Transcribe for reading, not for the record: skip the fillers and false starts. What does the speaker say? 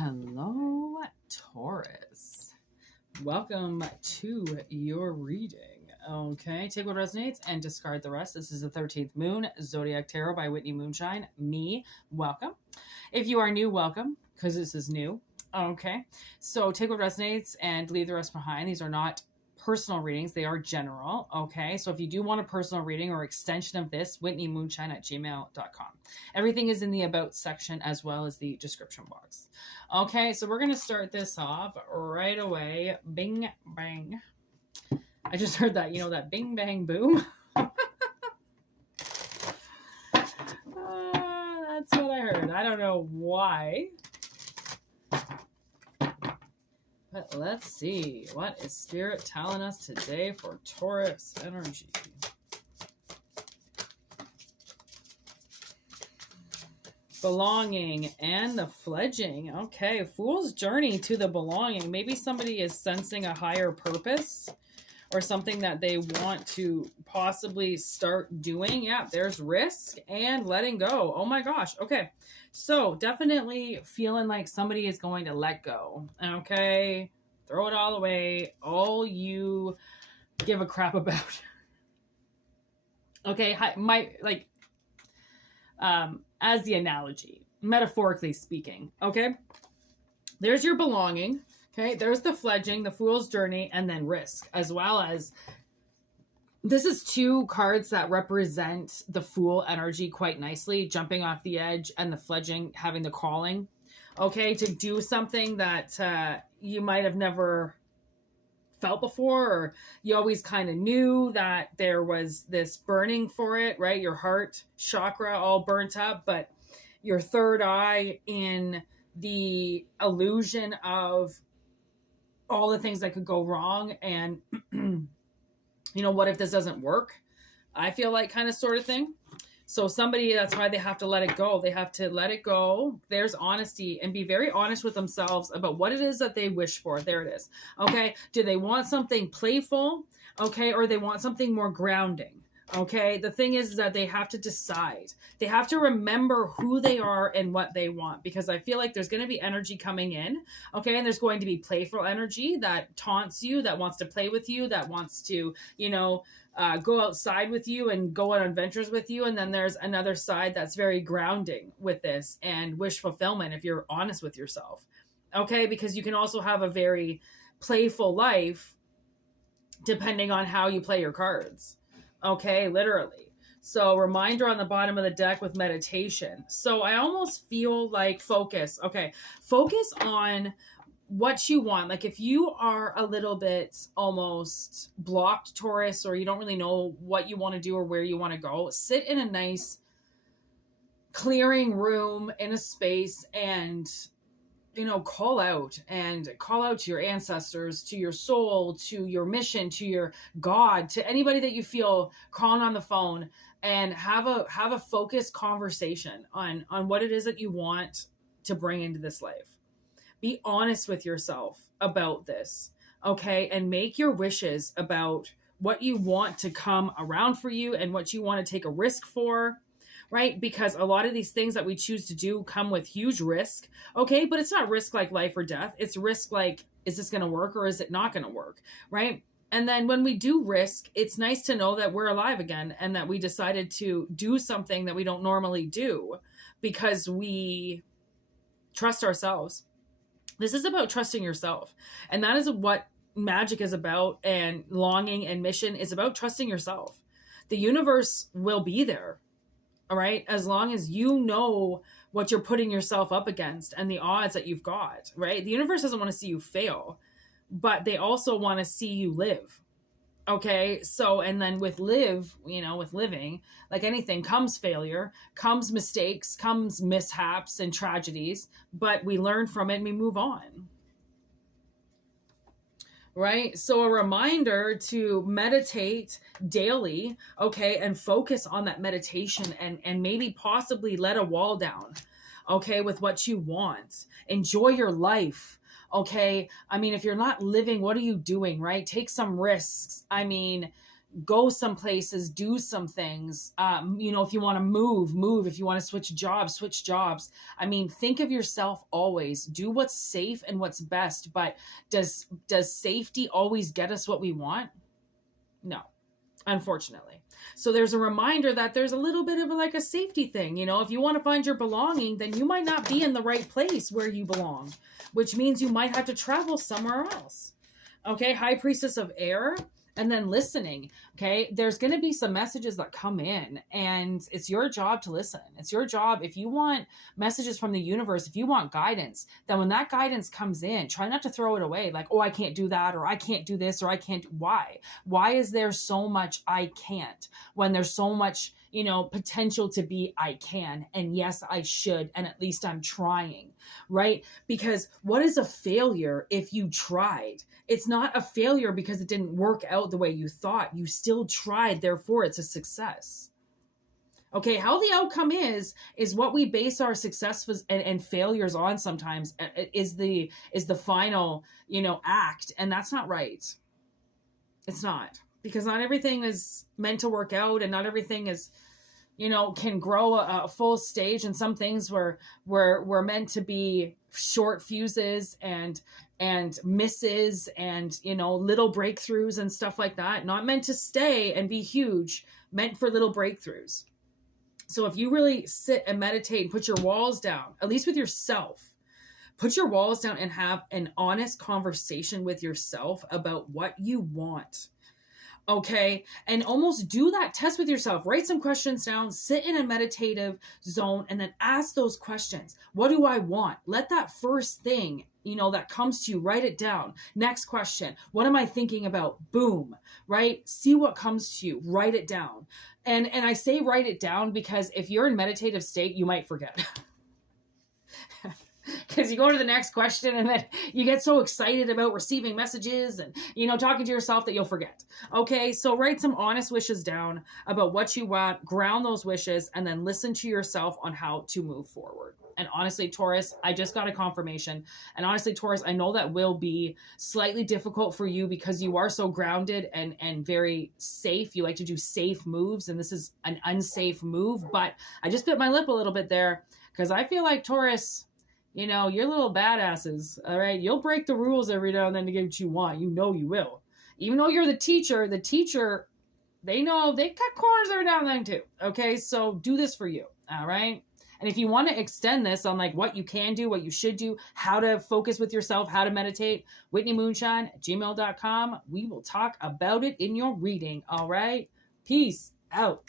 Hello, Taurus. Welcome to your reading. Okay, take what resonates and discard the rest. This is the 13th Moon Zodiac Tarot by Whïtney Moonshine. Me, welcome. If you are new, welcome, because this is new. Okay, so take what resonates and leave the rest behind. These are not personal readings. They are general. Okay, so if you do want a personal reading or extension of this, WhïtneyMoonshine@gmail.com. Everything is in the about section as well as the description box. Okay, so we're going to start this off right away. Bing, bang. I just heard that, you know, that bing, bang, boom. That's what I heard. I don't know why. But let's see. What is Spirit telling us today for Taurus energy? Belonging and the fledging. Okay, Fool's journey to the belonging. Maybe somebody is sensing a higher purpose or something that they want to possibly start doing. Yeah, there's risk and letting go. Oh my gosh. Okay, so definitely feeling like somebody is going to let go. Okay, throw it all away. All you give a crap about. Okay, as the analogy, metaphorically speaking, okay? There's your belonging, okay? There's the fledging, the Fool's journey, and then risk, as well as this is two cards that represent the Fool energy quite nicely, jumping off the edge, and the fledging, having the calling, okay, to do something that you might have never felt before, or you always kind of knew that there was this burning for it, right? Your heart chakra all burnt up, but your third eye in the illusion of all the things that could go wrong. And, you know, what if this doesn't work? I feel like kind of sort of thing. So somebody, that's why they have to let it go. They have to let it go. There's honesty and be very honest with themselves about what it is that they wish for. There it is. Okay. Do they want something playful? Okay. Or they want something more grounding? Okay. The thing is that they have to decide. They have to remember who they are and what they want, because I feel like there's going to be energy coming in. Okay. And there's going to be playful energy that taunts you, that wants to play with you, that wants to, you know, go outside with you and go on adventures with you. And then there's another side that's very grounding with this and wish fulfillment if you're honest with yourself. Okay, because you can also have a very playful life depending on how you play your cards. Okay, literally. So reminder on the bottom of the deck with meditation. So I almost feel like focus. Okay, focus on what you want. Like if you are a little bit almost blocked, Taurus, or you don't really know what you want to do or where you want to go, sit in a nice clearing room in a space and, you know, call out to your ancestors, to your soul, to your mission, to your God, to anybody that you feel calling on the phone, and have a focused conversation on what it is that you want to bring into this life. Be honest with yourself about this, okay? And make your wishes about what you want to come around for you and what you want to take a risk for, right? Because a lot of these things that we choose to do come with huge risk, okay? But it's not risk like life or death. It's risk like, is this going to work or is it not going to work, right? And then when we do risk, it's nice to know that we're alive again and that we decided to do something that we don't normally do because we trust ourselves. This is about trusting yourself. And that is what magic is about, and longing and mission is about trusting yourself. The universe will be there, all right? As long as you know what you're putting yourself up against and the odds that you've got, right? The universe doesn't want to see you fail, but they also want to see you live. Okay, so, and then with living, like anything, comes failure, comes mistakes, comes mishaps and tragedies, but we learn from it and we move on. Right? So a reminder to meditate daily, okay, and focus on that meditation and maybe possibly let a wall down, okay, with what you want. Enjoy your life. Okay. I mean, if you're not living, what are you doing, right? Take some risks. I mean, go some places, do some things. You know, if you want to move. If you want to switch jobs. I mean, think of yourself always. Do what's safe and what's best. But does safety always get us what we want? No, unfortunately. So there's a reminder that there's a little bit of like a safety thing. You know, if you want to find your belonging, then you might not be in the right place where you belong, which means you might have to travel somewhere else. Okay, High Priestess of Air. And then listening, okay? There's going to be some messages that come in, and it's your job to listen. It's your job. If you want messages from the universe, if you want guidance, then when that guidance comes in, try not to throw it away. Like, oh, I can't do that, or I can't do this, or I can't. Why? Why is there so much I can't when there's so much, you know, potential to be I can, and yes, I should, and at least I'm trying, right? Because what is a failure if you tried? It's not a failure because it didn't work out the way you thought. You still tried, therefore it's a success. Okay, how the outcome is what we base our successes and failures on sometimes is the final, you know, act, and that's not right. It's not, because not everything is meant to work out, and not everything is, you know, can grow a full stage, and some things were meant to be short fuses and misses and, you know, little breakthroughs and stuff like that. Not meant to stay and be huge, meant for little breakthroughs. So if you really sit and meditate and put your walls down, at least with yourself, put your walls down and have an honest conversation with yourself about what you want. Okay. And almost do that test with yourself. Write some questions down, sit in a meditative zone, and then ask those questions. What do I want? Let that first thing, you know, that comes to you, write it down. Next question. What am I thinking about? Boom, right? See what comes to you, write it down. And I say write it down because if you're in meditative state, you might forget. Because you go to the next question and then you get so excited about receiving messages and, you know, talking to yourself that you'll forget. Okay, so write some honest wishes down about what you want, ground those wishes, and then listen to yourself on how to move forward. And honestly, Taurus, I just got a confirmation. And honestly, Taurus, I know that will be slightly difficult for you because you are so grounded and very safe. You like to do safe moves, and this is an unsafe move. But I just bit my lip a little bit there because I feel like, Taurus, you know, you're little badasses, all right? You'll break the rules every now and then to get what you want. You know you will. Even though you're the teacher, they know they cut corners every now and then too, okay? So do this for you, all right? And if you want to extend this on like what you can do, what you should do, how to focus with yourself, how to meditate, WhïtneyMoonshine@gmail.com. We will talk about it in your reading, all right? Peace out.